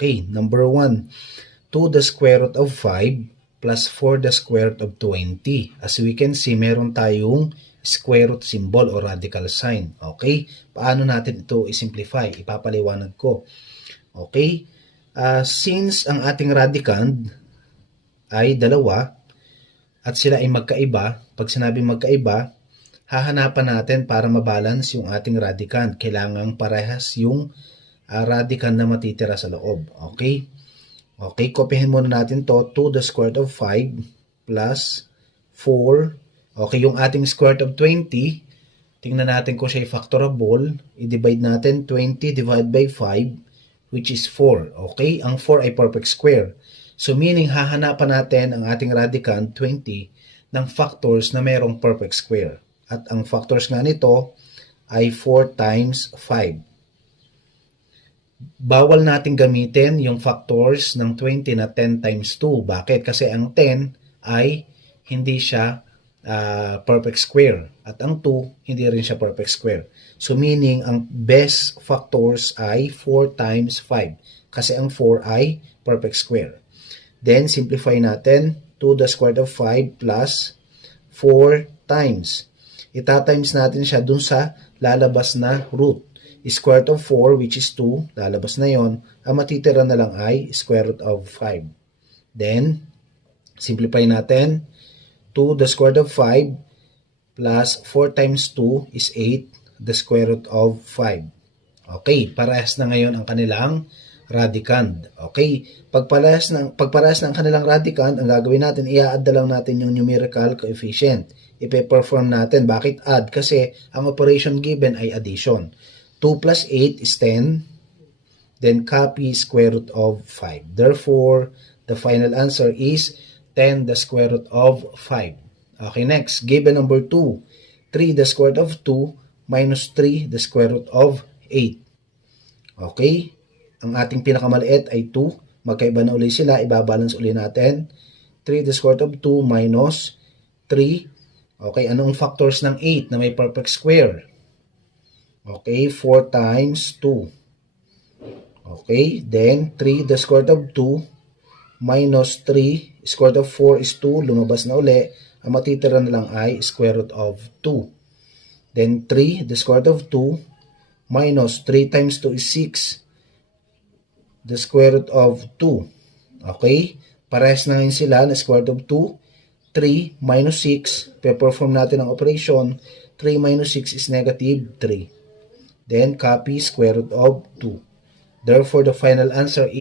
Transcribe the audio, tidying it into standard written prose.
Okay, number 1, 2 the square root of 5 plus 4 the square root of 20. As we can see, meron tayong square root symbol o radical sign. Okay, paano natin ito i-simplify? Ipapaliwanag ko. Okay, since ang ating radicand ay dalawa at sila ay magkaiba, pag sinabing magkaiba, hahanapan natin para mabalance yung ating radicand. Kailangang parehas yung radicand na matitira sa loob. Okay? Okay, kopyahin muna natin to. 2 the square root of 5 plus 4. Okay, yung ating square root of 20, tingnan natin kung siya ay factorable. I-divide natin 20 divided by 5, which is 4. Okay, ang 4 ay perfect square. So meaning, hahanapan natin ang ating radicand 20 ng factors na mayroong perfect square. At ang factors nga nito ay 4 times 5. Bawal natin gamitin yung factors ng 20 na 10 times 2. Bakit? Kasi ang 10 ay hindi siya perfect square. At ang 2, hindi rin siya perfect square. So meaning, ang best factors ay 4 times 5. Kasi ang 4 ay perfect square. Then, simplify natin. 2 the square root of 5 plus 4 times. Ita-times natin siya dun sa lalabas na root. Square root of 4, which is 2, lalabas na yon. Ang matitira na lang ay square root of 5. Then, simplify natin. 2 the square root of 5 plus 4 times 2 is 8, the square root of 5. Okay, parehas na ngayon ang kanilang radicand. Okay, pagparehas ng kanilang radicand, ang gagawin natin, i-add na lang natin yung numerical coefficient. Ipe-perform natin. Bakit add? Kasi ang operation given ay addition. 2 plus 8 is 10. Then copy square root of 5. Therefore, the final answer is 10 the square root of 5. Okay, next. Given number 2. 3 the square root of 2 minus 3 the square root of 8. Okay. Ang ating pinakamaliit ay 2. Magkaiba na ulit sila. Ibabalance ulit natin. 3 the square root of 2 minus 3. Okay, anong factors ng 8 na may perfect square? Okay, 4 times 2. Okay, then 3 the square root of 2 minus 3, square root of 4 is 2, lumabas na uli. Ang matitira na lang ay square root of 2. Then 3 the square root of 2 minus 3 times 2 is 6, the square root of 2. Okay, parehas na ngayon sila na square root of 2. 3 minus 6, pe-perform natin ang operation. 3 minus 6 is negative 3. Then, copy square root of 2. Therefore, the final answer is